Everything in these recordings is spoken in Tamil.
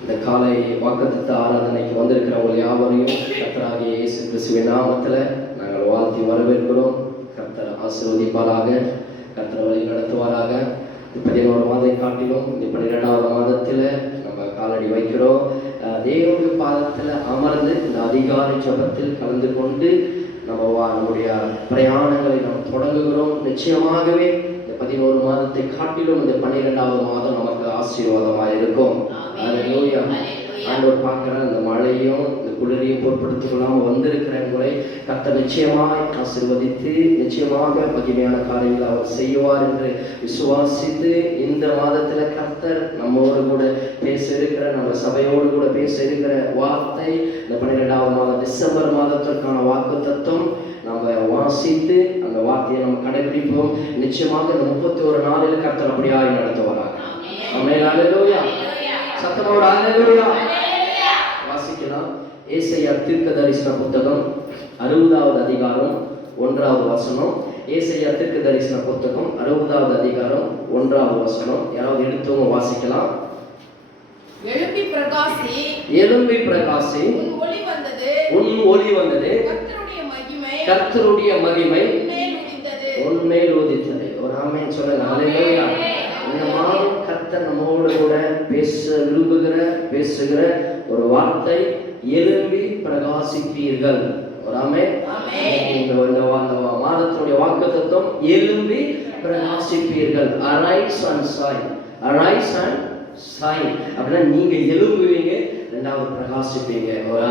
இந்த காலை வாக்குத்தத்த ஆராதனைக்கு வந்திருக்கிறவங்க யாவரையும் கத்தராகிய இயேசு கிறிஸ்துவின் நாமத்துல நாங்கள் வாழ்த்தி வரவேற்கிறோம். கர்த்தர் ஆசீர்வதிப்பாராக. கர்த்தர் வழி நடத்துவாராக. இந்த பதினோரு மாதம் காட்டிலும் இந்த பன்னிரெண்டாவது மாதத்தில் நம்ம காலடி வைக்கிறோம். அஹ் தேவனுடைய பாதத்துல அமர்ந்து இந்த அதிகாரி ஜபத்தில் கலந்து கொண்டு நம்ம நம்முடைய பிரயாணங்களை நாம் தொடங்குகிறோம். நிச்சயமாகவே பதினோரு மாதத்தை காட்டிலும் இந்த பன்னிரெண்டாவது மாதம் நமக்கு ஆசீர்வாதமாக இருக்கும். ஆண்டவர் பார்க்கிற அந்த மழையும் இந்த குளிரையும் பொருட்படுத்திக் கொள்ளாமல் வந்திருக்கிற முறை கர்த்தர் நிச்சயமாய் ஆசீர்வதித்து நிச்சயமாக மகிமையான காரியங்களை அவர் செய்வார் என்று விசுவாசித்து இந்த மாதத்துல கர்த்தர் நம்மோடு கூட பேச இருக்கிற நம்ம சபையோடு கூட பேச இருக்கிற வார்த்தை இந்த பன்னிரெண்டாவது மாதம் டிசம்பர் மாதத்திற்கான வாக்கு தத்துவம் நம்ம வாசித்து அந்த வார்த்தையை நம்ம கடைபிடிப்போம். நிச்சயமாக இந்த முப்பத்தி ஒரு நாளில் கர்த்தர் அப்படியாய் நடத்துவாராக. ஆமென். ஹalleluya. சத்தமா ஒரு ஹalleluya. வாசிக்கலாம். ஏசையா தீர்க்க தரிசன புத்தகம் அறுபதாவது அதிகாரம் ஒன்றாவது வசனம். ஏசையா தீர்க்க தரிசன புத்தகம் அறுபதாவது அதிகாரம் ஒன்றாவது வசனம். யாராவது எடுத்தவங்க வாசிக்கலாம். எழும்பி பிரகாசி எலும்பி பிரகாசி உன் ஒளி வந்தது. உன் ஒளி வந்தது. கர்த்தருடைய மகிமை மேல் உதித்தது. ஒரு ஆமென் சொல்லுங்க. இந்த மாதம் கர்த்தர் நம்மோடு கூட பேச விரும்புகிற பேசுகிற ஒரு வார்த்தை எலும்பி பிரகாசிப்பீர்கள். ஒரு ஆமென். இந்த மாதத்தினுடைய வாக்குத்தத்தம் எலும்பி பிரகாசிப்பீர்கள். Arise and shine arise and shine அப்படின்னா நீங்க எழும்புவீங்க. ரெண்டாவது பிரகாசிப்பீங்க. ஒரு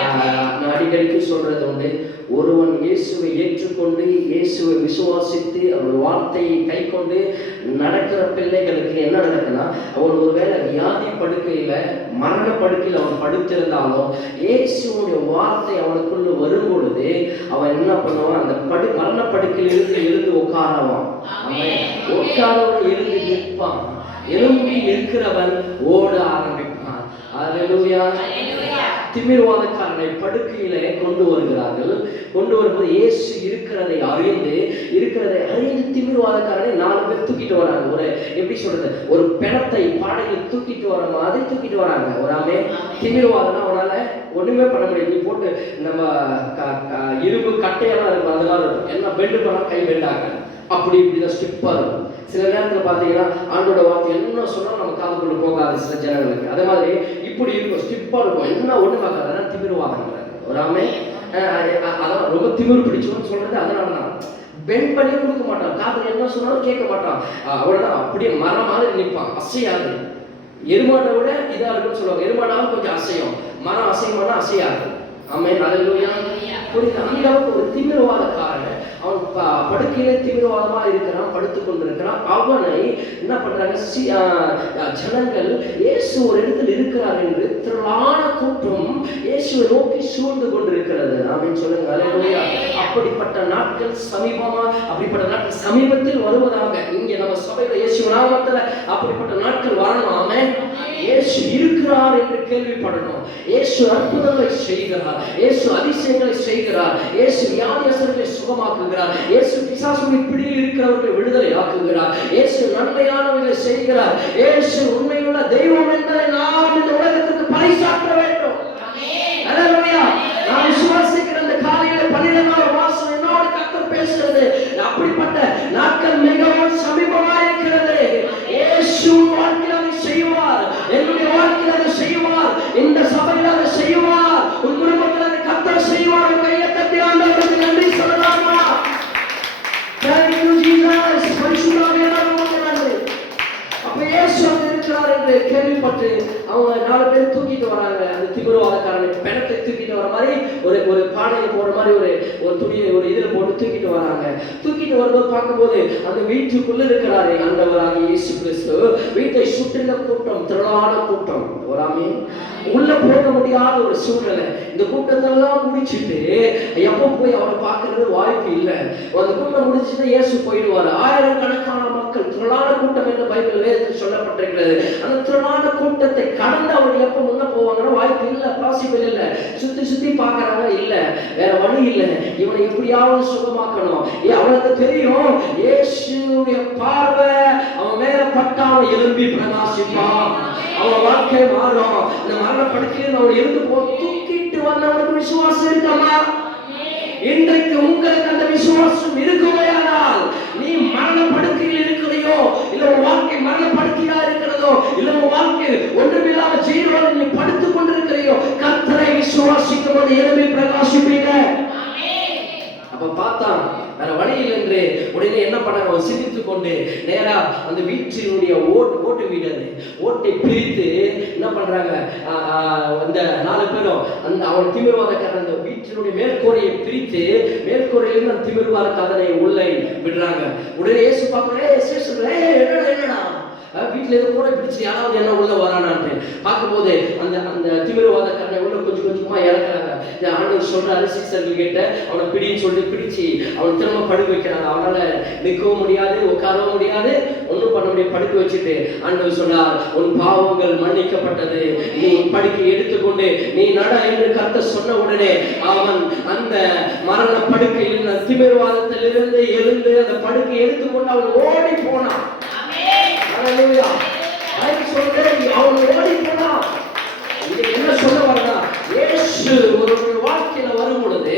நான் அடிக்கடிக்கு சொல்றது உண்டு. ஒருவன் இயேசுவை ஏற்றுக்கொண்டு இயேசுவை விசுவாசித்து அவர் வார்த்தையை கை கொண்டு நடக்கிற பிள்ளைகளுக்கு என்ன நடக்குன்னா அவன் ஒருவேளை வியாதி படுக்கையில மரண படுக்கையில் அவன் படுத்திருந்தாலும் இயேசுடைய வார்த்தை அவனுக்குள்ள வரும் பொழுது அவன் என்ன பண்ணுவான்? அந்த படு மரண படுக்கையில் இருந்து எழுந்து உட்காரவான். உட்காரவன் எழுந்து நிற்பான். எழும்பி நிற்கிறவன் ஓட அல்லேலூயா திமிர்வாதக்காரனை படுக்கையிலே கொண்டு வருகிறார்கள். கொண்டு வரும்போது இயேசு இருக்கிறதை அறிந்து இருக்கிறதை அறிந்து திமிர்வாதக்காரனை நாலு பேர் தூக்கிட்டு வராங்க. ஒரு எப்படி சொல்றது? ஒரு பிணத்தை பாடையில் தூக்கிட்டு வர மாதிரி தூக்கிட்டு வராங்க. ஒரு ஆமே திமிர்வாதம்னா அவனால ஒண்ணுமே பண்ண முடியாது. நீ போட்டு நம்ம இரும்பு கட்டையெல்லாம் இருக்கும். அந்த மாதிரி இருக்கும். எல்லாம் பெண்டு பண்ணா கை பெண்டாங்க அப்படி இப்படி தான் ஸ்டிப்பா இருக்கும். சில நேரத்துல பாத்தீங்கன்னா ஆண்டோட வார்த்தை என்ன சொன்னாலும் நம்ம காதுக்குள்ள போகாது சில ஜனங்களுக்கு. அதே மாதிரி இப்படி இருக்கும் ஸ்டிப்பா இருக்கும். என்ன ஒண்ணு பார்க்காது திமிர்வாதங்கிறாங்க ஒரு ஆமே அதான் ரொம்ப திமிரு பிடிச்சவன்னு சொல்றது அதனால தான் பெண்ட் பண்ணி கொடுக்க மாட்டான். காதுல என்ன சொன்னாலும் கேட்க மாட்டான். அஹ் அவ்வளவுதான். அப்படியே மரம் மாதிரி நிற்பான் அசையாது. எருமாட்டை விட இதா இருக்குன்னு சொல்லுவாங்க. எருமாட்டாலும் கொஞ்சம் அசையும். மரம் அசையமானா அசையாது. ஆமே நல்ல புரியுது? அந்த அளவுக்கு ஒரு திமிர்வாதக்காரன் அவன் ப- தீவிரவாதமா இருக்கிறான் படுத்து கொண்டிருக்கிறான். அவனை என்ன பண்றாங்க? சி- ஜனங்கள் இயேசு ஒரு இடத்தில் இருக்கிறார் என்று திரளான கூட்டம் இயேசுவை நோக்கி சூழ்ந்து கொண்டிருக்கிறது. அப்படின்னு சொல்லுங்க. அல்லேலூயா. அப்படிப்பட்ட நாட்கள் சமீபமா அப்படிப்பட்ட நாட்கள் சமீபத்தில் வருவதாக இங்க நம்ம சபையில இயேசு நாமத்துல அப்படிப்பட்ட நாட்கள் வரணும். ஆமென். இயேசு இருக்கிறார் என்று கேள்விப்படணும். இயேசு அற்புதங்களை செய்கிறார். இயேசு அதிசயங்களை செய்கிறார். இயேசு வியாதியஸ்தர்களை சுகமாக்குகிறார். இயேசு பிசாசுடைய பிடியில் இருக்கிறவர்களை விடுதலை ஆக்குகிறார். இயேசு நன்மையானவர்களை செய்கிறார். இயேசு உண்மையுள்ள தெய்வம் என்பதை நாம் இந்த உலகத்துக்கு பறைசாற்ற வேண்டும். இருக்கிறார் கேள்விப்பட்டு அவங்க நாலு பேர் தூக்கிட்டு வராங்க. அந்த திமிரவாதக்காரனை பிணத்தை தூக்கிட்டு வர மாதிரி ஒரு ஒரு பானையை போடுற மாதிரி ஒரு ஒரு துணியை ஒரு இதுல போட்டு தூக்கிட்டு வராங்க. தூக்கிட்டு வரும்போது பார்க்கும்போது அந்த வீட்டுக்குள்ள இருக்கிறாரு ஆண்டவராகிய இயேசு கிறிஸ்து. வீட்டை சுற்றில கூட்டம் திரளான கூட்டம். வராமே உள்ள போக முடியாத ஒரு சூழ்நிலை. இந்த கூட்டத்தெல்லாம் முடிச்சிட்டு எப்போ போய் அவரை பார்க்கறது வாய்ப்பு இல்லை. அந்த கூட்டம் முடிச்சுட்டு இயேசு போயிடுவார். ஆயிரக்கணக்கான மக்கள் திரளான கூட்டம் என்று பைபிள் வேதத்தில் சொல்லப்பட்டிருக்கிறது. அந்த திரளான கூட்டத்தை கடந்து அவர் எப்போ முன்ன போவாங்கன்னா வாய்ப்பு இல்லை பாசிபிள் இல்லை. சுத்தி சுத்தி பார்க்கறாங்க இல்ல. வேற வழி இல்லை. இவனை எப்படியாவது சுகமாக்கணும். ஏ அவனுக்கு தெரியும் இயேசுடைய பார்வை அவன் மேல பட்டாவன் எழும்பி பிரகாசிப்பான். அவன் வாழ்க்கை மாறும். இந்த மரண படுக்கையில் அவன் இருந்து போ தூக்கிட்டு வந்தவனுக்கு விசுவாசம் இருக்காமா இன்றைக்கு உங்களுக்கு அந்த விசுவாசம் இருக்கு நீ மரண படுக்கையில் இருக்கிறையோ இல்ல உன் வாழ்க்கை மரண படுக்கையா இருக்கிறதோ இல்ல உன் ஒன்றுமில்லாத ஒன்றுமில்லாம நீ படுத்துக் கொண்டிருக்கிறையோ கத்தரை விசுவாசிக்கும் போது எதுவுமே பிரகாசிப்பீங்க அப்ப பார்த்தா வேற வழியில் என்று உடனே என்ன பண்ணாங்க அவன் சிந்தித்துக் கொண்டு நேரா அந்த வீட்டினுடைய ஓட்டு ஓட்டு வீடு அது ஓட்டை பிரித்து என்ன பண்றாங்க ஆஹ் அந்த நாலு பேரும் அந்த அவன் திமிர்வாதக்காரன் அந்த வீட்டினுடைய மேற்கூரையை பிரித்து மேற்கூரையிலிருந்து அந்த திமிர்வாதக்காரனை உள்ளே விடுறாங்க உடனே ஏசு பார்க்கறேன் ஏ ஏ என்னடா என்னடா வீட்டுல இருந்து கூட பிடிச்சி யாராவது என்ன உள்ள வரானான்ட்டு. பார்க்கும்போது அந்த அந்த திமிரவாதக்காரனை உள்ள கொஞ்சம் கொஞ்சமாக இறக்குறாங்க. இந்த ஆண்டவர் சொல்றாரு சீசர்கள் கிட்ட அவனை பிடின்னு சொல்லிட்டு பிடிச்சு அவன் திரும்ப படுக்க வைக்கிறாங்க அவனால நிற்கவும் முடியாது உட்காரவும் முடியாது ஒன்றும் பண்ண முடியாது படுக்க வச்சுட்டு ஆண்டவர் சொன்னார் உன் பாவங்கள் மன்னிக்கப்பட்டது. நீ படுக்கை எடுத்துக்கொண்டு நீ நட என்று கத்த சொன்ன உடனே அவன் அந்த மரண படுக்கையில் இருந்த திமிர்வாதத்திலிருந்து எழுந்து அந்த படுக்கை எடுத்துக்கொண்டு அவன் ஓடி போனான். ஹalleluya நான் சொல்றேன் அவன் ஓடி என்ன சொல்ல வரனா ஏசு ஒரு வாழ்க்கையில வரும் பொழுது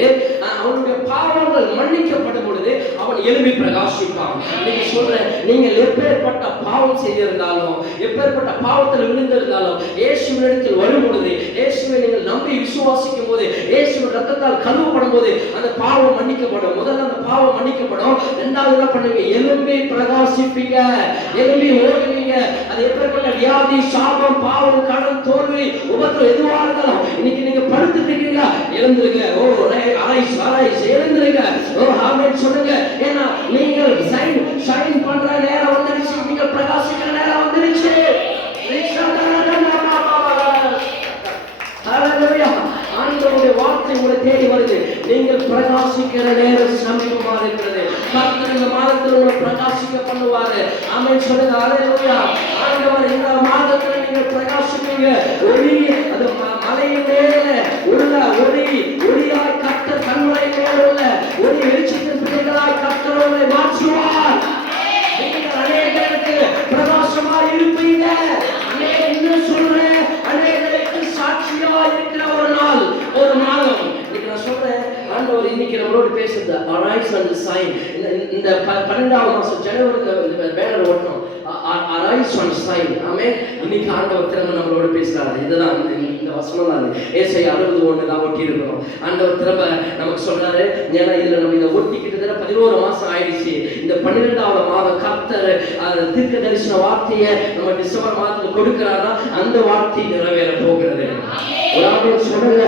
அவனுடைய பாவங்கள் மன்னிக்கப்படும் பொழுது அவன் எழுப்பி பிரகாசிப்பான். நீங்க சொல்ற நீங்கள் எப்பேற்பட்ட பாவம் செய்திருந்தாலும் எப்பேற்பட்ட பாவத்தில் விழுந்திருந்தாலும் இயேசுவினிடத்தில் வரும் பொழுது இயேசுவை நீங்கள் நம்பி விசுவாசிக்கும் போது இயேசுவின் ரத்தத்தால் கழுவப்படும் போது அந்த பாவம் மன்னிக்கப்படும். முதல்ல அந்த பாவம் மன்னிக்கப்படும். ரெண்டாவது என்ன பண்ணுவீங்க? எலும்பி பிரகாசிப்பீங்க. எலும்பி ஓடுவீங்க அது எப்பேற்பட்ட வியாதி சாபம் பாவம் கடன் தோல்வி உபத்திரம் எழுந்திருங்க. ஓ அரைஸ் அரைஸ் எழுந்திருங்க. ஓ ஆமென் சொல்லுங்க. ஏன்னா நீங்கள் சைன் ஷைன் பண்ற நேரம் வந்துருச்சு. நீங்க பிரகாசிக்கிற நேரம் வந்துருச்சு. ஆண்டவருடைய வார்த்தை உங்களை தேடி வருது. நீங்கள் பிரகாசிக்கிற நேரம் சமீபமா இருக்கிறது. கர்த்தர் இந்த மாதத்தில் உங்களை பிரகாசிக்க பண்ணுவாரு. ஆமென் சொல்லுங்க ஹalleluya. ஆண்டவர் இந்த மாதத்தில் நீங்கள் பிரகாசிப்பீங்க. ஒளி அது மலையின் மேல. உள்ள ஒளி ஒளியாய் கர்த்தர் கண்மலை மேல உள்ள ஒளி வெளிச்சத்தின் பிள்ளைகளாய் கர்த்தர் மாற்றுவார். நீங்கள் அநேகருக்கு பிரகாசமா இருப்பீங்க. அநேக இன்னும் சொல்றேன் அநேகருக்கு சாட்சியா இருக்கிற ஒரு நாள் ஒரு மாதம். இன்னைக்கு நான் சொல்றேன் ஆண்டவர் இன்னைக்கு நம்மளோட பேசுறது அரைஸ் அண்ட் சைன் இந்த ப- பன்னெண்டாவது மாசம் ஜனவரி பேனர் ஓட்டணும். அரைஸ் அண்ட் சைன் ஆமே இன்னைக்கு ஆண்டவர் திரும்ப நம்மளோட பேசுறாரு. இதுதான் வசனம் நான் ஏசை அறுபது ஒன்று தான் ஒட்டி இருக்கணும் ஆண்டவர் திரும்ப நமக்கு சொல்றாரு ஏன்னா இதுல நம்ம இதை ஒட்டி கிட்டத்தட்ட பதினோரு மாசம் ஆயிடுச்சு. இந்த பன்னிரெண்டாவது மாதம் கர்த்தர் அந்த தீர்க்க தரிசன வார்த்தையை நம்ம டிசம்பர் மாதத்துல கொடுக்கிறாரா? அந்த வார்த்தை நிறைவேற போகிறது. சொல்லுங்க.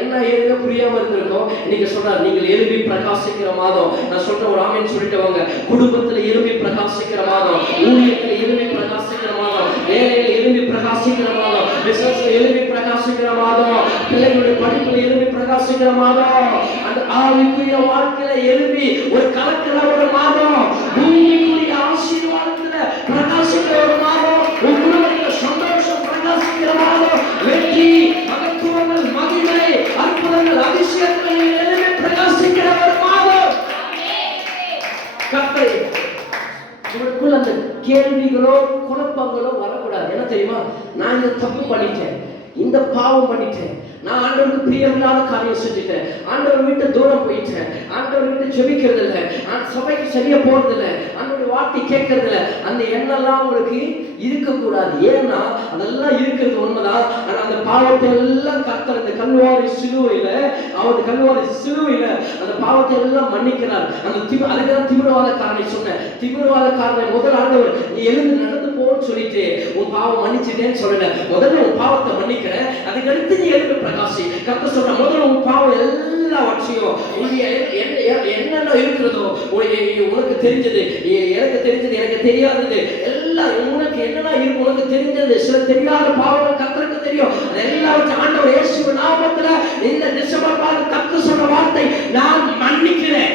என்ன ஏதுன்னு புரியாம இருந்திருக்கும். நீங்க சொல்றாரு நீங்கள் எழுப்பி பிரகாசிக்கிற மாதம். நான் சொல்றேன் ஒரு சொல்லிட்டு வாங்க. குடும்பத்துல எழுப்பி பிரகாசிக்கிற மாதம் ஊழியத்துல எழுப்பி பிரகாசிக்கிற மாதம் வேலையில எழுப்பி பிரகாசிக்கிற மாதம். பிசினஸ்ல பிரகாசிக்கிற மாதம் பிள்ளைகளுடைய படிப்புல எழுப்பி பிரகாசிக்கிற மாதம் அந்த ஆவிக்குரிய வாழ்க்கையில எழுப்பி ஒரு கலக்கிற ஒரு மாதம் பூமிக்குரிய ஆசீர்வாதத்துல பிரகாசிக்கிற ஒரு மாதம் உங்களுடைய சந்தோஷம் பிரகாசிக்கிற மாதம் வெற்றி மகத்துவங்கள் மகிமை அற்புதங்கள் அதிசயங்கள் எழுப்பி பிரகாசிக்கிற ஒரு மாதம். கத்தை உங்களுக்குள்ள அந்த கேள்விகளோ குழப்பங்களோ வரக்கூடாது என்ன தெரியுமா? நான் இந்த தப்பு பண்ணிட்டேன். இந்த பாவம் பண்ணிட்டேன். நான் ஆண்டவருக்கு பிரியமில்லாத காரியம் செஞ்சுட்டேன். ஆண்டவர் விட்டு தூரம் போயிட்டேன். ஆண்டவர் விட்டு ஜெபிக்கிறது இல்லை சபைக்கு சரியா போறது இல்லை ஆண்டவருடைய வார்த்தை கேட்கறது இல்லை அந்த எண்ணெல்லாம் உங்களுக்கு இருக்கக்கூடாது. ஏன்னா அதெல்லாம் இருக்கிறது உண்மைதான். ஆனா அந்த பாவத்தை எல்லாம் கத்தர் அந்த கல்வாரி சிலுவையில அவர் கல்வாரி சிலுவையில அந்த பாவத்தை எல்லாம் மன்னிக்கிறார். அந்த திமி அதுக்கு தான் திமிரவாதக்காரனை சொன்னேன். காரணம் முதல் ஆண்டவர் நீ எழுந்து நடந்து போன்னு சொல்லிட்டு உன் பாவம் மன்னிச்சிட்டேன்னு சொல்லல. முதல்ல உன் பாவத்தை மன்னிக்கிறேன். அதுக்கடுத்து நீ எழுந்து பிரகாசி. கத்த சொல்ற முதல்ல உன் பாவம் எல்லாவற்றையும் என்ன- என்ன- என்னென்ன இருக்கிறதோ உனக்கு தெரிஞ்சது எனக்கு தெரிஞ்சது எனக்கு தெரியாதது எல்லாம் உனக்கு என்னென்ன இருக்கு உனக்கு தெரிஞ்சது. சில தெரியாத பாவங்கள் கத்தருக்கு தெரியும். எல்லாவற்றையும் ஆண்டவர் இயேசு நாமத்துல இந்த டிசம்பர் மாதம் கத்த சொன்ன வார்த்தை நான் மன்னிக்கிறேன்.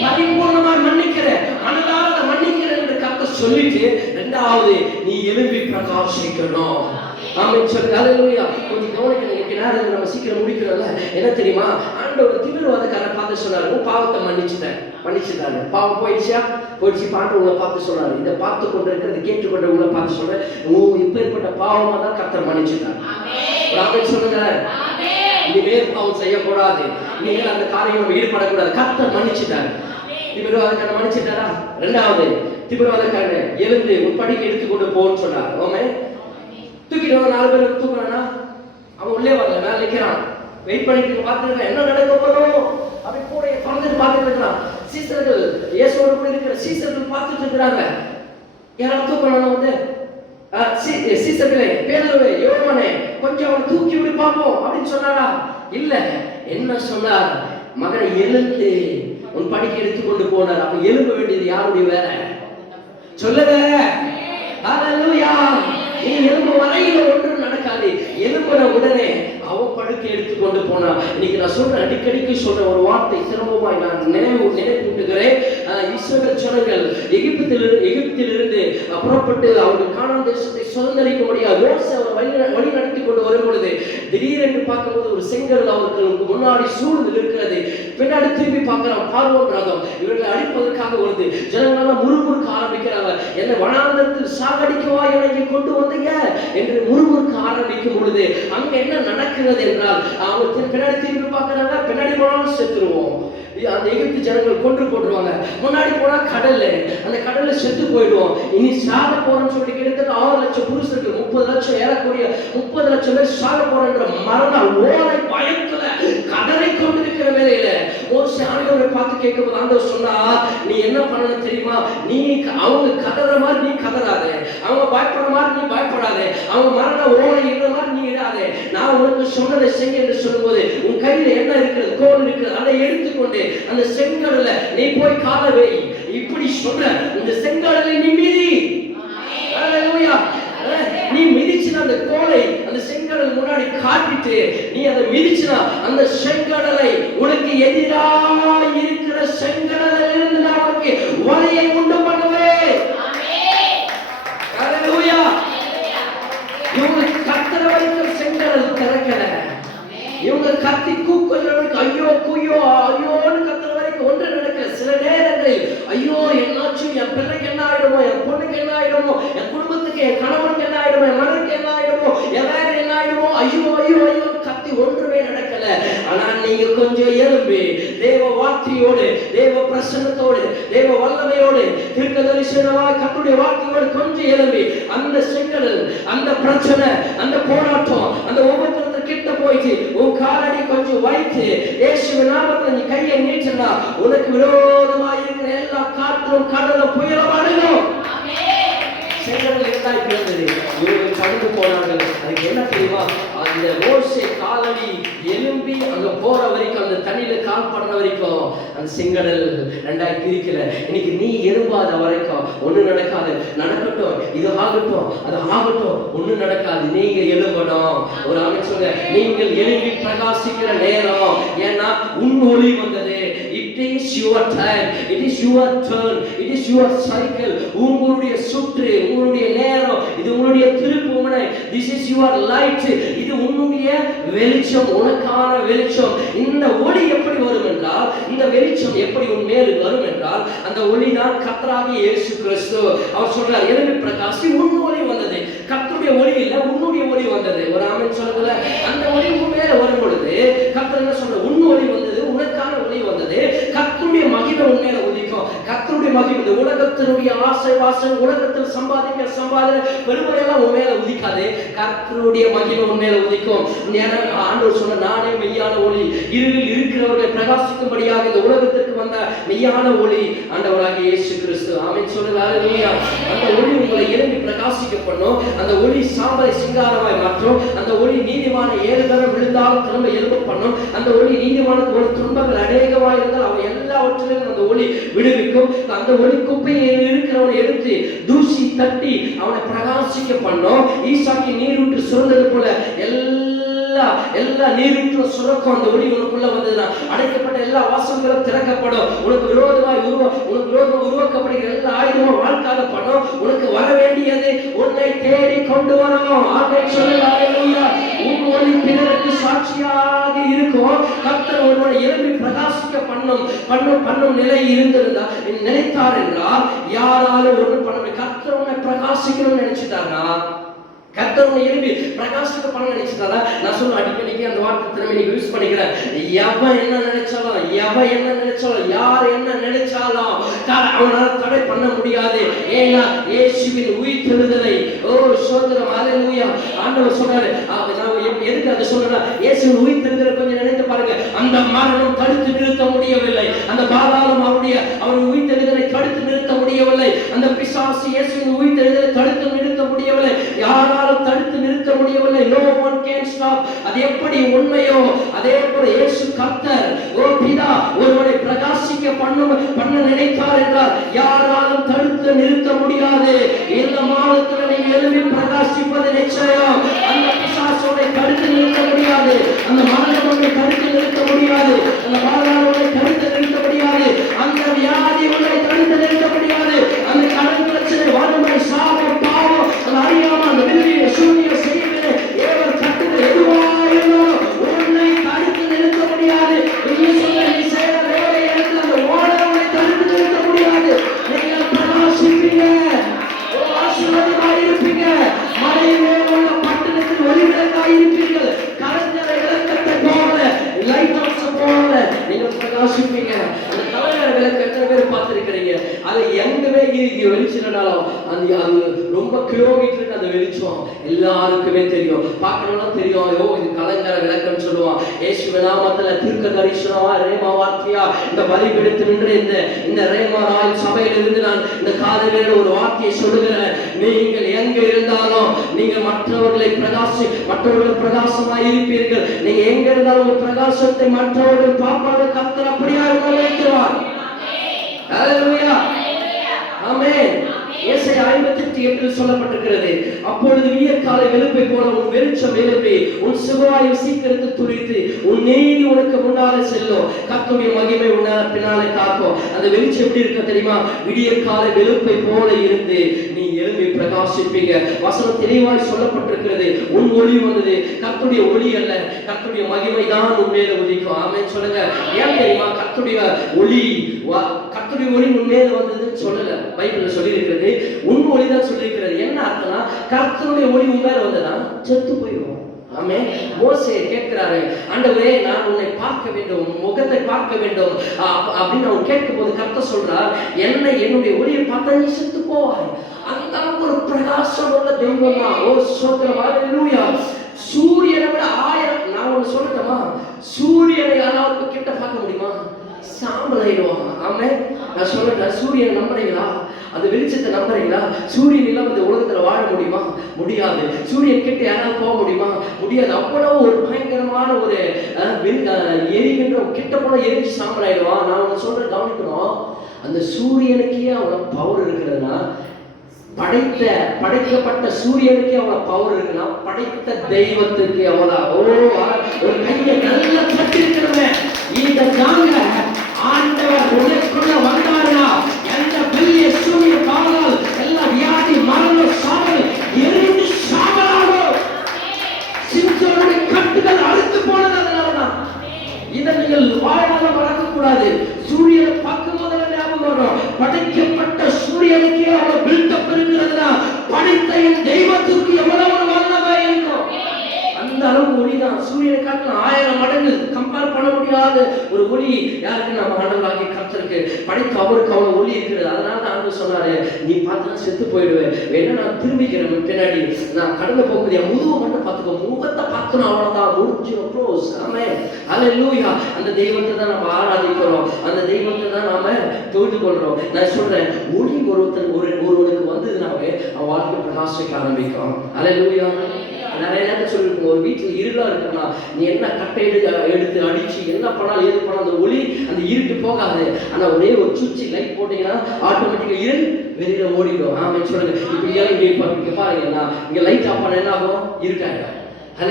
பரிபூர்ணமா மன்னிக்கிறேன். மனதார மன்னிக்கிறேன் என்று கத்த சொல்லிட்டு ரெண்டாவது நீ எழுப்பி பிரகாசிக்கணும். ஆமென். சொல்லுங்க ஹalleluya கொஞ்சம் கவனிக்கணும். நேரம் நம்ம சீக்கிரம் முடிக்கிறோம்ல. என்ன தெரியுமா? ஆண்டவர் திமிர்வாதக்காரன் பார்த்து சொன்னாரு. பாவத்தை மன்னிச்சுட்டேன். மன்னிச்சுட்டாங்க பாவம் போயிடுச்சா? போயிடுச்சு. பாட்டு உங்களை பார்த்து சொன்னாரு. இதை பார்த்து கொண்டு இருக்கிறது கேட்டுக்கொண்டு உங்களை பார்த்து சொல்றேன் ஓ இப்பேற்பட்ட பாவமா தான் கத்தர் மன்னிச்சுட்டார். சொல்லுங்க. இனிமேல் பாவம் செய்யக்கூடாது. இனிமேல் அந்த காரியம் ஈடுபடக்கூடாது. கத்தர் மன்னிச்சுட்டார். திமிர்வாதக்காரன் மன்னிச்சிட்டாரா? ரெண்டாவது திமிர்வாதக்காரன் எழுந்து உன் எடுத்து கொண்டு போன்னு சொன்னார். ஓமே தூக்கிட்டு நாலு பேர் தூக்குறானா அவன் உள்ளே வரல மேல நிக்கிறான். வெயிட் பண்ணிட்டு பார்த்துருக்கான். என்ன நடக்க போறோம் அப்படி கூட திறந்துட்டு பார்த்துட்டு இருக்கிறான். சீசர்கள் இயேசுவோட கூட இருக்கிற சீசர்கள் பார்த்துட்டு இருக்கிறாங்க. யாராவது தூக்கணும் வந்து? சீ- சீசர்களே பேதுருவே யோகமானே கொஞ்சம் அவனை தூக்கி விடு பார்ப்போம். அப்படின்னு சொன்னாரா? இல்ல. என்ன சொன்னார்? மகனை எழுந்து உன் படிக்க எடுத்துக்கொண்டு போனார். அப்ப எழும்ப வேண்டியது யாருடைய வேலை? சொல்லுங்க நீ எழும்ப வரையில ஒன்றும் நடக்காது. எழும்பின உடனே அவன் படுக்கை எடுத்து கொண்டு போனா இன்னைக்கு நான் சொல்ற அடிக்கடிக்கு சொல்ற ஒரு வார்த்தை சிரமமாய் நான் நினைவு நினைப்பூட்டுகிறேன். அஹ் இஸ்ரவேல் ஜனங்கள் எகிப்திலிருந்து எகிப்திலிருந்து புறப்பட்டு அவர்கள் கானான் தேசத்தை சுதந்திரிக்க முடியாது. மோசே அவர் வழி வழி நடத்தி கொண்டு வரும் பொழுது திடீரென்று பார்க்கும்போது ஒரு செங்கல் அவர்களுக்கு முன்னாடி சூழ்ந்து இருக்கிறது பின்னாடி திரும்பி பார்க்கிறான் பார்வோன் ரதம். இவர்களை அழிப்பதற்காக வருது. ஜனங்களெல்லாம் முறுமுறுக்க ஆரம்பிக்கிறாங்க என்ன வனாந்தரத்தில் சாகடிக்கவா என்னை கொண்டு வந்தீங்க? என்று முறுமுறுக்க ஆரம்பிக்கும் பொழுது அங்க என்ன நடக்கிறது என்றால் அவங்க பின்னாடி திரும்பி பார்க்கறாங்க பின்னாடி போனாலும் செத்துருவோம். அந்த எகிப்து ஜனங்கள் கொன்று போட்டுருவாங்க. முன்னாடி போனா கடல்ல அந்த கடல்ல செத்து போயிடுவோம். இனி சாக போறோம்னு சொல்லிட்டு கிட்டத்தட்ட ஆறு லட்சம் புருஷர்கள் முப்பது லட்சம் ஏறக்கூடிய முப்பது லட்சம் பேர் சாக போறன்ற மரண ஓரை பயத்துல கதரை கேட்கிற வேலையில ஒரு ஆண்டவரை பார்த்து கேட்கும்போது ஆண்டவர் சொன்னா நீ என்ன பண்ணணும் தெரியுமா? நீ அவங்க கதற மாதிரி நீ கதறாத. அவங்க பயப்படுற மாதிரி நீ பயப்படாத. அவங்க மரண ஓலை இடுற மாதிரி நீ இடாதே. நான் உனக்கு சொன்னதை செய்ய என்று சொல்லும்போது உன் கையில என்ன இருக்கிறது? கோல் இருக்கிறது. அதை எடுத்துக்கொண்டு அந்த செங்கடல நீ போய் கால வை. இப்படி சொல்ற. இந்த செங்கடலை நீ மீறி Hallelujah. அஹ், நீ மிதிச்சின அந்த கோலை அந்த செங்கடல் முன்னாடி காட்டிட்டு நீ அதை மிதிச்சுனா அந்த செங்கடலை உனக்கு எதிராக இருக்கிற செங்கடலை இருந்து நான் உனக்கு வலையை உண்டு பண்ணுவேன். Hallelujah. இவங்களுக்கு கத்துற வரைக்கும் செங்கடல் திறக்கல. இவங்க கத்தி கூக்குறவனுக்கு ஐயோ குய்யோ ஐயோன்னு கத்துற வரைக்கும் ஒன்று நடக்கல. சில நேரங்களில் ஐயோ என்னாச்சும் என் பிள்ளைக்கு என்ன ஆயிடுமோ என் பொண்ணுக்கு என்ன ஆயிடுமோ என் குடும்பத்துக்கு என் கணவனுக்கு என்ன ஆயிடுமோ என் மனைவி என்ன ஆயிடுமோ என் வேற என்ன ஆயிடுமோ ஐயோ ஐயோ ஐயோ கத்தி ஒன்றுமே நடக்கல ஆனா நீங்க கொஞ்சம் எலும்பி தேவ வார்த்தையோடு தேவ பிரசன்னத்தோடு தேவ வல்லமையோடு தீர்க்க தரிசனமாய் கத்துடைய வார்த்தையோடு கொஞ்சம் எலும்பி அந்த செங்கடல் அந்த பிரச்சனை அந்த போராட்டம் அந்த ஒவ்வொருத்தரத்து கிட்ட போயிட்டு உன் காலடி கொஞ்சம் வைத்து இயேசுவின் நாமத்துல நீ கையை நீட்டினா உனக்கு விரோதமாக இருக்கிற எல்லா காற்றும் கடலும் புயலும் அடங்கும் கடந்து போனார்கள். அதுக்கு என்ன தெரியுமா? அந்த மோசே காலடி எலும்பி அங்க போற வரைக்கும் அந்த தண்ணியில கால் படுற வரைக்கும் அந்த செங்கடல் ரெண்டாய் பிரிக்கல. இன்னைக்கு நீ எறும்பாத வரைக்கும் ஒண்ணு நடக்காது. நடக்கட்டும் இது ஆகட்டும் அது ஆகட்டும் ஒண்ணு நடக்காது. நீங்க எழும்பணும். ஒரு அமைச்சர் நீங்கள் எழும்பி பிரகாசிக்கிற நேரம். ஏன்னா உன் ஒளி வந்தது. It is your time it is your turn it is your cycle உங்களுடைய சுற்று உங்களுடைய நேரம். இது உங்களுடைய திருப்புமுனை. திஸ் இஸ் யுவர் லைட் உன்னுடைய வெளிச்சம் உனக்கான வெளிச்சம். இந்த ஒளி எப்படி வரும் என்றால் இந்த வெளிச்சம் எப்படி உன் மேல் வரும் என்றால் அந்த ஒளி தான் கத்தராக இயேசு கிறிஸ்து. அவர் சொல்றார் எனவே பிரகாசி உன் ஒளி வந்தது. கத்தருடைய ஒளி இல்ல உன்னுடைய ஒளி வந்தது. ஒரு ஆமென் சொல்லுங்கள அந்த ஒளி உன் மேல வரும் பொழுது கத்தர் என்ன சொல்ற உன் ஒளி வந்தது உனக்கான ஒளி வந்தது. கத்தருடைய மகிமை உன் மேல கத்தருடைய மகிழ்வு இந்த உலகத்தினுடைய ஆசை வாசை உலகத்தில் சம்பாதிக்க சம்பாதிக்க பெருமை எல்லாம் உன் மேல உதிக்காது. கத்தருடைய மகிமை உன் மேல உதிக்கும். நேரம் ஆண்டவர் சொன்ன நானே மெய்யான ஒளி. இருவில் இருக்கிறவர்களை பிரகாசிக்கும்படியாக இந்த உலகத்திற்கு வந்த மெய்யான ஒளி ஆண்டவராக இயேசு கிறிஸ்து. ஆமென். சொல்லுங்க இல்லையா அந்த ஒளி உங்களை இறங்கி பிரகாசிக்க பண்ணும். அந்த ஒளி சாம்பலை சிங்காரமாய் மாற்றும். அந்த ஒளி நீதிமான ஏழு தரம் விழுந்தாலும் திரும்ப எழுப்ப பண்ணும். அந்த ஒளி நீதிமான ஒரு துன்பங்கள் அநேகமாக இருந்தால் எல்லாவற்றிலும் அந்த ஒளி விடுவிக்கும். அந்த ஒளி குப்பையில் இருக்கிறவனை எடுத்து தூசி தட்டி அவனை பிரகாசிக்க பண்ணும். ஈசாக்கி நீரூற்று சுரந்தது போல எல்லா எல்லா நீரூற்றும் சுரக்கம் அந்த ஒளி உனக்குள்ள வந்ததுன்னா அடைக்கப்பட்ட எல்லா வாசல்களும் திறக்கப்படும். உனக்கு விரோதமாய் உருவ உனக்கு விரோதமாக உருவாக்கப்படுகிற எல்லா ஆயுதமும் வாழ்க்காத பணம் உனக்கு வர வேண்டியது உன்னை தேடி கொண்டு வரணும். ஆகை சொல்லுங்க உன் ஒளி பிறருக்கு சாட்சியாக இருக்கும். கர்த்தர் ஒருவனை எழுப்பி பிரகாசிக்க பண்ணும் பண்ணும் பண்ணும் நிலை இருந்திருந்தா நினைத்தார் என்றால் யாராலும் ஒன்றும் பண்ண முடியாது. கர்த்தர் உன்னை பிரகாசிக்கணும்னு நினைச்சிட்டாருன்னா கர்த்தர் உன்னை எழுப்பி பிரகாசிக்க பண்ண நினைச்சிட்டாரா நான் சொல்ல அடிக்கடிக்கு அந்த வார்த்தை திறமை நீங்க யூஸ் பண்ணிக்கிறேன் எவன் என்ன நினைச்சாலும் எவன் என்ன நினைச்சாலும் யார் என்ன நினைச்சாலும் அவனால தடை பண்ண முடியாது. ஏன்னா இயேசுவின் உயிர் தெழுதலை. ஓ சோதரம் ஹalleluya ஆண்டவர் சொன்னாரு. நான் எதுக்கு அதை சொல்றேன்னா இயேசுவின் உயிர் தெழுதலை கொஞ்சம் நினைத்து பாருங்க. அந்த மரணம் தடுத்து நிறுத்த முடியவில்லை. அந்த பாதாளம் அவருடைய அவர் உயிர் தெழுதலை தடுத்து நிறுத்த முடியவில்லை. அந்த பிசாசு இயேசுவின் உயிர் தெழுதலை தடுத்து நிறுத்த முடியவில்லை. யார் தடுத்து நிறுத்த முடியவில்லை நோ ஒன் கேன் ஸ்டாப் அது எப்படி உண்மையோ அதே பிரகாசத்தை மற்றவர்கள் பார்ப்பாங்க கர்த்தர் அப்படியா ஹalleluya ஆமென் ஏசாயா 58 எட்டில் சொல்லப்பட்டிருக்கிறது. அப்பொழுது வியற்காலை வெளுப்பை போல உன் வெளிச்சம் எழுப்பி உன் சிவாயும் சீக்கிரத்து துரித்து உன் நீதி உனக்கு முன்னாலே செல்லும். கத்துடைய மகிமை உன்னால பின்னாலே காக்கும். அந்த வெளிச்சம் எப்படி இருக்க தெரியுமா? விடியற்காலை வெளுப்பை போல இருந்து நீ எழுப்பி பிரகாசிப்பீங்க. வசனம் தெளிவாய் சொல்லப்பட்டிருக்கிறது. உன் ஒளி வந்தது கத்துடைய ஒளி அல்ல. கத்துடைய மகிமை தான் உன் மேல உதிக்கும். ஆமே சொல்லுங்க. ஏன் தெரியுமா? கத்துடைய ஒளி கத்துடைய ஒளி உன் வந்ததுன்னு சொல்லல. பைபிள்ல சொல்லி இருக்கிறது உன் ஒளி தான் சொல்லி இருக்கிறது என்ன அர்த்தம்னா கர்த்தருடைய ஒளி உண்மையில வந்ததா? செத்து போயிடுவோம். ஆமே மோசே கேட்கிறாரு ஆண்டவரே நான் உன்னை பார்க்க வேண்டும் முகத்தை பார்க்க வேண்டும். அப்படின்னு அவன் கேட்கும் போது கத்த சொல்றார் என்னை என்னுடைய ஒளியை பார்த்தா நீ செத்து போவாய். அந்த அளவுக்கு ஒரு பிரகாசம் உள்ள தெய்வம் தான். ஓ சோத்திரமா. சூரியனை விட ஆயிரம் நான் ஒன்று சொல்லட்டுமா? சூரிய யாராவது கிட்ட பார்க்க முடியுமா சாம்பலாயிடுவான் ஆமே நான் சொல்லுங்க சூரியனை நம்புறீங்களா? அந்த வெளிச்சத்தை நம்புறீங்களா? சூரியன் இல்லாம இந்த உலகத்துல வாழ முடியுமா? முடியாது. சூரியன் கிட்ட யாராவது போக முடியுமா? முடியாது. அவ்வளவு ஒரு பயங்கரமான ஒரு எரிகின்ற கிட்ட போல எரிஞ்சு சாம்பலாயிடுவான். நான் ஒன்று சொல்ற கவனிக்கணும். அந்த சூரியனுக்கே அவன பவர் இருக்கிறதுனா படைத்த படைக்கப்பட்ட சூரியனுக்கே அவ்வளவு பவர் இருக்குன்னா படைத்த தெய்வத்துக்கு அவ்வளோ ஓ ஒரு கையை நல்லா தட்டி இந்த தாங்க ஆண்டவர் உனக்குள்ள எந்த பெரிய சூரிய காவலால் எல்லா வியாதி மரண சாவல் எரிந்து சாவலாகும் சிம்சோனுடைய கட்டுகள் அறுத்து போனது அதனாலதான். இதை நீங்கள் மறக்க கூடாது சூரியனை பார்க்கும் போதெல்லாம் ஞாபகம் வரும்? படைக்கப்பட்ட சூரியனுக்கே அவ்வளவு பில்டப் இருக்கிறதுனா படைத்த என் தெய்வத்திற்கு எவ்வளவு இருக்கும் அந்த அளவு ஒளிதான். சூரியனை காட்டிலும் ஆயிரம் மடங்கு முடியாத. ஒரு ஒளி யாருக்கு நம்ம ஆண்டவராகி கர்த்தருக்கு படைத்து அவருக்கு அவ்வளவு ஒளி இருக்கிறது. அதனால தான் ஆண்டு சொன்னாரு நீ பார்த்தா செத்து போயிடுவேன். வேணா நான் திரும்பிக்கிறேன் பின்னாடி. நான் கடந்து போகக்கூடிய என் முதுவை மட்டும் பார்த்துக்கோ. முகத்தை பார்க்கணும் அவ்வளோதான் முடிஞ்சு க்ளோஸ் ஆமே லூயா அந்த தெய்வத்தை தான் நம்ம ஆராதிக்கிறோம். அந்த தெய்வத்தை தான் நாம தொழுது கொள்றோம். நான் சொல்றேன் ஒளி ஒருத்தன் ஒரு ஒருவனுக்கு வந்ததுனாவே அவன் வாழ்க்கை பிரகாசிக்க ஆரம்பிக்கும். லூயா நிறைய நேரத்தை சொல்லியிருக்கோம் ஒரு வீட்டில் இருளாக இருக்குன்னா நீ என்ன கட்டை எடுத்து எடுத்து அடிச்சு என்ன பண்ணாலும் எது பண்ணாலும் அந்த ஒளி அந்த இருட்டு போகாது. ஆனால் ஒரே ஒரு சுவிட்ச் லைட் போட்டீங்கன்னா ஆட்டோமேட்டிக்காக இருள் வெளியில் ஓடிடும். ஆமாம் சொல்லுங்க. இப்போ இங்கே இங்கே இப்ப இங்கே லைட் ஆஃப் பண்ண என்ன ஆகும்? இருட்டாயிடும்.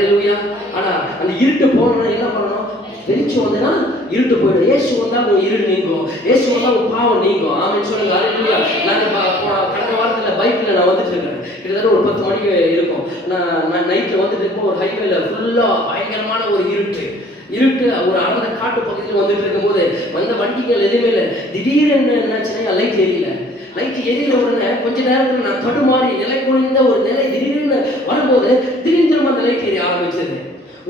லூயா ஆனால் அந்த இருட்டு போகணும்னா என்ன பண்ணணும்? வெளிச்சம் வந்துன்னா இருட்டு போயிடும் ஏசு வந்தால் உங்க இருள் நீங்கும். ஏசு வந்தால் உங்க பாவம் நீங்கும். ஆமாம் சொல்லுங்க. ஹalleluya நாங்க கடந்த வாரத்தில் பைக்கில் நான் வந்துட்டு இருக்கேன் கிட்டத்தட்ட ஒரு பத்து மணிக்கு இருக்கும். நான் நான் நைட்டில் வந்துட்டு இருக்கும் ஒரு ஹைவேல ஃபுல்லாக பயங்கரமான ஒரு இருட்டு. இருட்டு ஒரு அடர்ந்த காட்டு பகுதியில் வந்துட்டு இருக்கும்போது வந்த வண்டிகள் எதுவுமே இல்லை. திடீர்னு என்னாச்சுன்னா லைட் எரியல. லைட் எரியல உடனே கொஞ்ச நேரத்தில் நான் தடுமாறி நிலை குனிந்த ஒரு நிலை திடீர்னு வரும்போது வரும்போது திடீர்னு திரும்ப அந்த லைட் எரிய ஆரம்பிச்சது.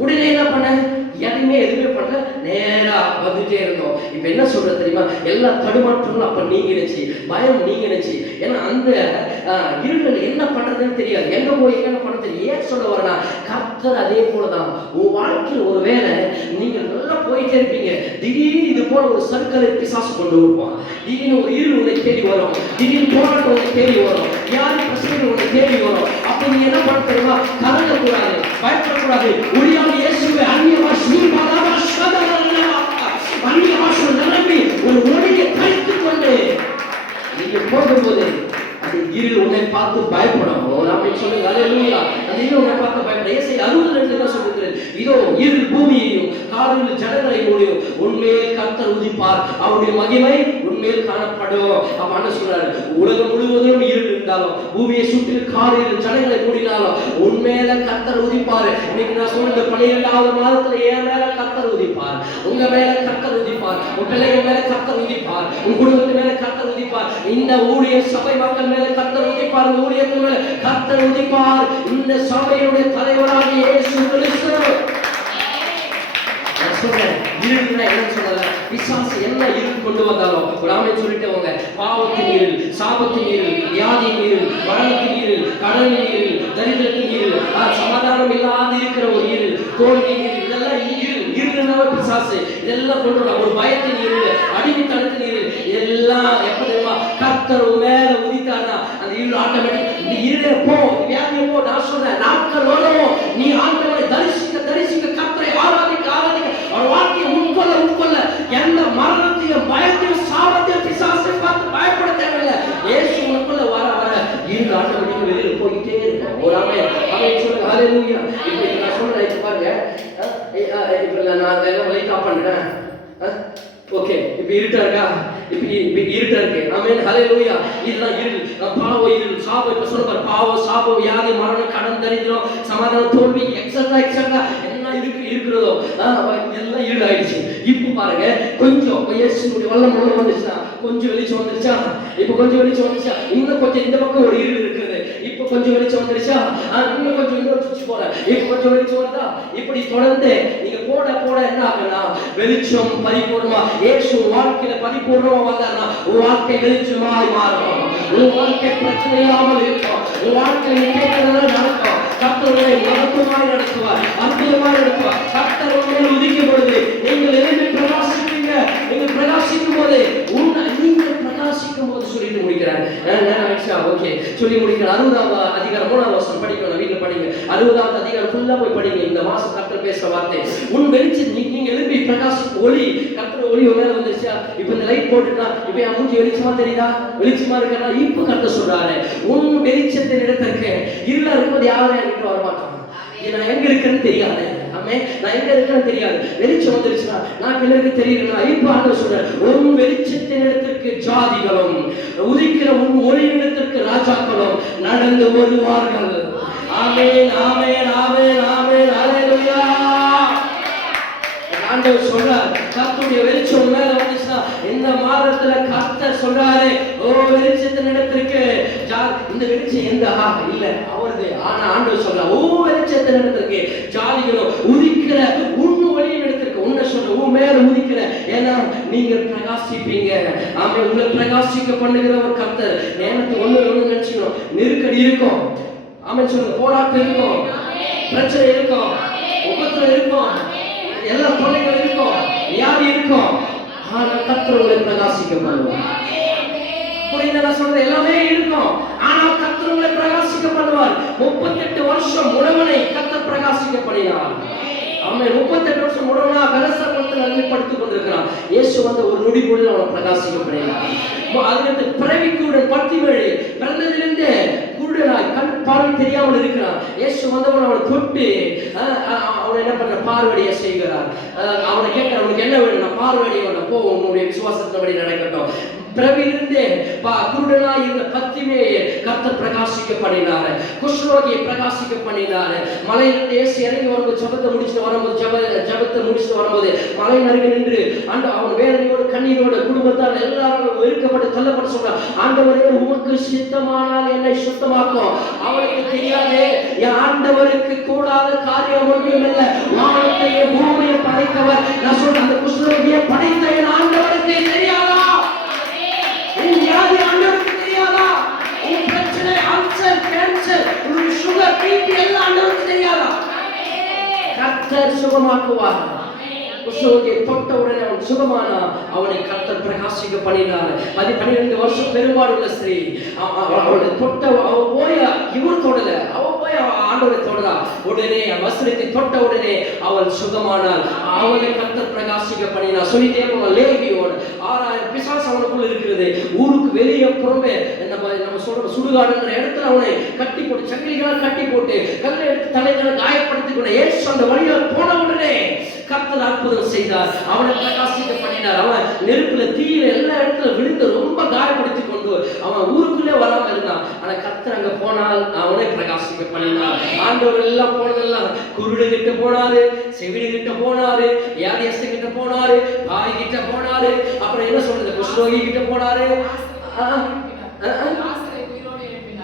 உடனே என்ன பண்ணேன்? எதையுமே எதுவுமே பண்ணல. நேரா வந்துட்டே இருந்தோம். இப்போ என்ன சொல்றது தெரியுமா? எல்லா தடுமாற்றங்களும் அப்போ நீங்கிடுச்சு. பயம் நீங்கிடுச்சு. ஏன்னா அந்த ஆஹ், இருளில் என்ன பண்ணுறதுன்னு தெரியாது. எங்கே போய் என்ன பண்ண தெரியும் ஏன் சொல்ல வரேன்னா கர்த்தர் அதே போல தான் உன் வாழ்க்கையில் ஒரு வேலை நீங்கள் நல்லா போயிட்டே இருப்பீங்க. திடீர்னு இது போல ஒரு சர்க்கரை பிசாசு கொண்டு வருவான். திடீர்னு ஒரு இருள் உன்னை தேடி வரும். திடீர்னு போராட்டம் உன்னை தேடி வரும். வியாதி பிரச்சனை உன்னை தேடி வரும். அப்ப நீங்க என்ன பண்ண தெரியுமா? கலங்கக்கூடாது பயப்படக்கூடாது. ஒளியாக இயேசுவை அந்நிய பாஷை அந்நிய வாசல் நிரம்பி ஒரு ஒளியை கழித்து கொண்டு நீங்க போகும்போது அது இருள் உன்னை பார்த்து பயப்படும். ஓ, நாம சொல்லுங்க. இல்லையா அது இருள் உன்னை பார்த்து பயப்படும். ஏசை அறுபது ரெண்டு தான் சொல்லுங்க இதோ இரு பூமியையும் காரில் ஜனங்களையும் உண்மையில் கத்தர் உதிப்பார். அவருடைய மகிமை உண்மையில் காணப்படும். அப்ப என்ன சொல்றாரு உலகம் முழுவதும் இருள் இருந்தாலும் பூமியை சுற்றி காலையில் ஜனங்களை கூடினாலும் உண்மையில கத்தர் உதிப்பாரு. இன்னைக்கு நான் சொல்ற பனிரெண்டாவது மாதத்துல ஏன் மேல கத்தர் உதிப்பார். உங்க மேல கத்தர் உதிப்பார். உன் பிள்ளைகள் மேல கர்த்தர் உதிப்பார். உன் குடும்பத்து மேல கர்த்தர் உதிப்பார். இந்த ஊழிய சபை மக்கள் மேல கர்த்தர் உதிப்பார். இந்த ஊழியத்தின் மேல கர்த்தர் உதிப்பார். இந்த சபையுடைய தலைவராக இயேசு கிறிஸ்து. நான் என்ன சொல்லல பிசாசு என்ன இருள் கொண்டு வந்தாலும் ஒரு ஆமை சொல்லிட்டவங்க பாவத்தின் இருள் சாபத்தின் இருள் வியாதியின் இருள் மரணத்தின் இருள் கடலின் இருள் தரித்திரத்தின் இருள். சமாதானம் இருக்கிற ஒரு இருள் தோல்வியின் இருள். இதெல்லாம் இருள். இருள்னாவே பிசாசு? இதெல்லாம் கொண்டு வர ஒரு பயத்தின் இருள் அடிமைத்தனத்தின் இருள் எல்லாம் எப்ப தெரியுமா? கர்த்தர் மேல உதித்தானா அந்த இருள் ஆட்டோமேட்டிக் நீ இருளே போ. இந்த வியாதியை போ. நான் சொல்றேன். நாட்கள் வரவும் நீ ஆண்டவரை தரிசிக்க தரிசிக்க கர்த்தரை ஆராதிக்க ஆராதிக்க. அவர் வாழ்க்கையை உட்கொள்ள உட்கொள்ள. எந்த மரணத்தையும் பயத்தையும் சாபத்தையும் பிசாசை பார்த்து பயப்பட தேவையில்லை. ஏசு உனக்குள்ள வர வர. இருள் ஆட்டோமேட்டிக் வெளியில் போயிட்டே இருக்கும். ஒரு அமை அமை சொல்லுங்க. ஹalleluya இப்போ நான் சொல்றேன். இப்போ பாருங்க அஹ், லைட் ஆஃப் பண்றேன் ஓகே இப்போ இருட்டா இருக்கா? இப்போ இப்போ இருட்டா இருக்கு. ஆமென் ஹalleluya இதுதான் இருள். அஹ் இருள். சாபம் இப்போ சொல்ற பாவம் சாபம் வியாதி மரணம் கடன் தரித்திரம் சமாதான தோல்வி எக்ஸட்ரா எக்ஸட்ரா என்ன இருக்கு இருக்கிறதோ? எல்லாம் இருள் ஆயிடுச்சு இப்போ பாருங்க கொஞ்சம் இப்ப வல்லம் உள்ள வந்துச்சுன்னா கொஞ்சம் வெளிச்சம் வந்துருச்சா? இப்போ கொஞ்சம் வெளிச்சம் வந்துருச்சா? இன்னும் கொஞ்சம் இந்த பக்கம் ஒரு இருள் இருக்குது இப்போ கொஞ்சம் வெளிச்சம் வந்துருச்சா? இன்னும் கொஞ்சம் இன்னொரு சுவிட்ச் போற இப்போ கொஞ்சம் வெளிச்சம் வந்தா இப்படி தொடர்ந்து நீங்க போட போட என்ன ஆகுனா வெளிச்சம் பரிபூர்ணமா ஏசு வாழ்க்கையில பரிபூர்ணமா வந்தாருன்னா உன் வாழ்க்கை வெளிச்சமாய் மாறும். உன் வாழ்க்கை பிரச்சனை இல்லாமல் இருக்கும். உன் வாழ்க்கை நீ கேட்கறதெல்லாம் நடக்கும். கத்தருடைய மகத்துவமாய் நடத்துவார் அற்புதமாய் நடத்துவார். கத்தருடைய உதிக்கப்படும் உதிக்கும் பொழுது நீங்கள் எழுந்து பிரகாசிப்பீங்க நீங்கள் பிரகாசிக்கும் போது உன்னை நீங்கள் பிரகாசிக்கும் போது சொல்லிட்டு முடிக்கிறேன் அஹ் நேரம் ஆயிடுச்சா? ஓகே. சொல்லி முடிக்கிற அறுபதாவது அதிகாரம் மூணாவது வருஷம் படிக்கணும். வீட்டில் படிங்க. அறுபதாவது அதிகாரம் ஃபுல்லா போய் படிங்க. இந்த மாசம் கர்த்தர் பேசுற வார்த்தை. உன் வெளிச்சு நீங்க எழுப்பி பிரகாஷ் ஒளி. கர்த்தர் ஒளி உன் மேல வந்துருச்சா? இப்போ இந்த லைட் போட்டுட்டா இப்போ என் மூஞ்சி வெளிச்சமா தெரியுதா? வெளிச்சமா இருக்கா இப்போ கர்த்தர் சொல்றாரு. உன் வெளிச்சத்தின் இடத்திற்கு இருளா இருக்கும்போது யாரும் என்கிட்ட வரமாட்டான் நான் எங்க இருக்குன்னு தெரியாது. ஆமே நான் எங்க இருக்கேன்னு தெரியாது. வெளிச்சம் வந்துருச்சுன்னா நான் பிள்ளைக்கு தெரியுதுன்னா இப்போ ஆண்டவர் சொல்றார் உன் வெளிச்சத்தின் இடத்திற்கு ஜாதிகளும் உதிக்கிற உன் ஒரே இடத்திற்கு ராஜாக்களும் நடந்து வருவார்கள். ஆமென் ஆமென் ஆமென் ஆமென். ஹalleluya. ஆண்டவர் சொல்றார் கத்துடைய வெளிச்சம் மேல வந்துச்சுன்னா இந்த மாதத்துல கத்த சொல்றாரு ஓ வெளிச்சத்தின் நடத்திருக்கு. இந்த வெளிச்சம் எந்த ஆ இல்ல அவரது ஆனா ஆண்டு சொல்ல ஓ வெளிச்சத்தின் இடத்திற்கு ஜாதிகளும் உதிக்கிற உன் ஒளியின் இடத்திற்கு உன்னை சொல்ல உன் மேல உதிக்கிற. ஏன்னா நீங்க பிரகாசிப்பீங்க. ஆமே உங்களை பிரகாசிக்க பண்ணுகிற ஒரு கத்தர் நேரத்தை ஒண்ணு ஒண்ணு நினைச்சுக்கணும். நெருக்கடி இருக்கும். ஆமே சொல்லுங்க போராட்டம் இருக்கும். பிரச்சனை இருக்கும். உபத்திரம் இருக்கும். எல்லா தொல்லைகள் இருக்கும். வியாதி இருக்கும். ஆனா கத்தர் உங்களை பிரகாசிக்க பண்ணுவோம் புரிந்ததா நான் சொல்றது? எல்லாமே இருக்கும். ஆனா கத்தர் உங்களை பிரகாசிக்க பண்ணுவார் முப்பத்தெட்டு வருஷம் உழவனை கத்தர் பிரகாசிக்க பண்ணினார் அவன் முப்பத்தெட்டு வருஷம் உடனே கலசப்பட்டு நன்மைப்படுத்திக் கொண்டிருக்கிறான் இயேசு வந்து ஒரு நொடி பொழுது அவனை பிரகாசிக்க பண்ணினார் அதுக்கு பிறவிக்குடன் பத்தி வேழு பிறந்ததிலிருந்து குருடனாய் கண் பார்வை தெரியாமல் இருக்கிறான் இயேசு வந்தவன் அவனை தொட்டு அவனை என்ன பண்ற? பார்வடைய செய்கிறார். அவனை கேட்கிற அவனுக்கு என்ன வேணும் நான் பார்வடைய அவனை போ உன்னுடைய விசுவாசத்தின்படி நடக்கட்டும். பிறவிலிருந்தே குருடனாய் இருந்த பத்திமே கர்த்தர் பிரகாசிக்க பண்ணினாரு குஷ்ரோகியை பிரகாசிக்க பண்ணினாரு மலையிலிருந்து இயேசு இறங்கி வரும்போது ஜபத்தை முடிச்சுட்டு வரும்போது ஜப ஜபத்தை முடிச்சுட்டு வரும்போது மலை அருகே நின்று ஆண்டு அவன் வேதனையோடு கண்ணீரோடு குடும்பத்தால் எல்லாரும் வெறுக்கப்பட்டு தள்ளப்பட்டு சொல்றான். ஆண்டவரே உமக்கு சித்தமானால் என்னை சுத்தமாக்கும் அவளுக்கு தெரியாது என் ஆண்டவருக்கு கூடாத காரியம் ஒன்றும் இல்லை. வானத்தையே பூமியை படைத்தவர். நான் சொல்றேன் அந்த புஸ்தகத்தையே படைத்த என் ஆண்டவருக்கு தெரியாதா? உன் வியாதி ஆண்டவருக்கு தெரியாதா? உன் பிரச்சனை அல்சர் கேன்சர் உன் சுகர் பிபி எல்லாம் ஆண்டவருக்கு தெரியாதா? கர்த்தர் சுகமாக்குவார். குஷ்டரோகியை தொட்ட உடனே அவன் சுகமானா அவனை கர்த்தர் பிரகாசிக்க பண்ணினார். அது பன்னிரெண்டு வருஷம் பெரும்பாடு உள்ள ஸ்திரீ. அவளை தொட்ட அவ போய் இவர் தொடல. அவ போய் அவ ஆண்டவரை தொடரா உடனே வசனத்தை தொட்ட உடனே அவள் சுகமானாள் அவளை கர்த்தர் பிரகாசிக்க பண்ணினார். சொல்லிட்டே போன லேகியோன் ஆறாயிரம் பிசாசு அவனுக்குள்ள இருக்கிறது. ஊருக்கு வெளியே புறம்பே நம்ம இடத்துல அவனை கட்டி போட்டு சங்கிலிகளால் கட்டி போட்டு கல்லை எடுத்து தலைகளை காயப்படுத்தி கொண்டு ஏசு அந்த வழியால் போன உடனே கர்த்தர் அற்புதம் செய்தார். அவனை பிரகாசிக்க பண்ணினார். அவன் நெருப்புல தீயில எல்லா இடத்துல விழுந்து ரொம்ப காயப்படுத்தி கொண்டு அவன் ஊருக்குள்ளே வராம இருந்தான். ஆனா கத்தர் அங்க போனால் அவனை பிரகாசிக்க பண்ணினார் ஆண்டவர் எல்லாம் போனதெல்லாம் குருடு கிட்ட போனாரு செவிடு கிட்ட போனாரு வியாதியஸ்த கிட்ட போனாரு பாய் கிட்ட போனாரு. அப்புறம் என்ன சொல்றது? குஷ்ரோகி கிட்ட போனாரு.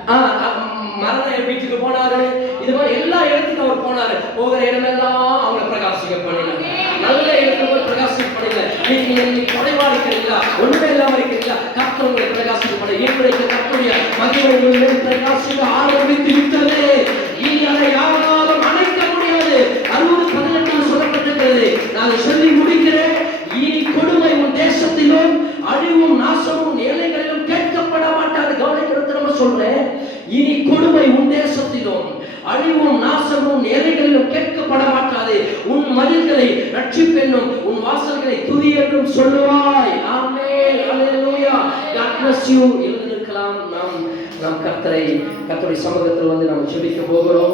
மரண வீட்டுக்கு போனாரு. இது மாதிரி எல்லா இடத்துக்கும் அவர் போனாரு. போகிற இடமெல்லாம் அவங்களை பிரகாசிக்க பண்ணினார் நல்ல இடத்துல போய் பிரகாசிக்க பண்ணல நீங்க இன்னைக்கு குறைவா இருக்கிறீங்களா? ஒண்ணுமே இல்லாம இருக்கிறீங்களா? கர்த்தர் உங்களை பிரகாசிக்க பண்ண இன்றைக்கு கர்த்தருடைய மேல் பிரகாசிக்க ஆரம்பித்து விட்டது இனி அதை யாராலும் அணைக்க முடியாது அறுபது பதினெட்டு சொல்லப்பட்டிருக்கிறது நான் சொல்லி முடிக்கிறேன் இனி கொடுமை உன் தேசத்திலும் அழிவும் நாசமும் உன் எல்லைகளிலும் கேட்கப்பட மாட்டாது கவனிக்கிறது நம்ம சொல்றேன் இனி கொடுமை உன் தேசத்திலும் அழிவும் நாசமும் உன் எல்லைகளிலும் கேட்கப்பட மாட்டாது உன் மதில்களை ரட்சிப்பென்னும் உன் வாசல்களை துதி என்றும் சொல்லுவாய் ஆமென் ஹalleluya God bless கத்தோடைய சமூகத்தில் வந்து நம்ம ஜெபிக்க போகிறோம்.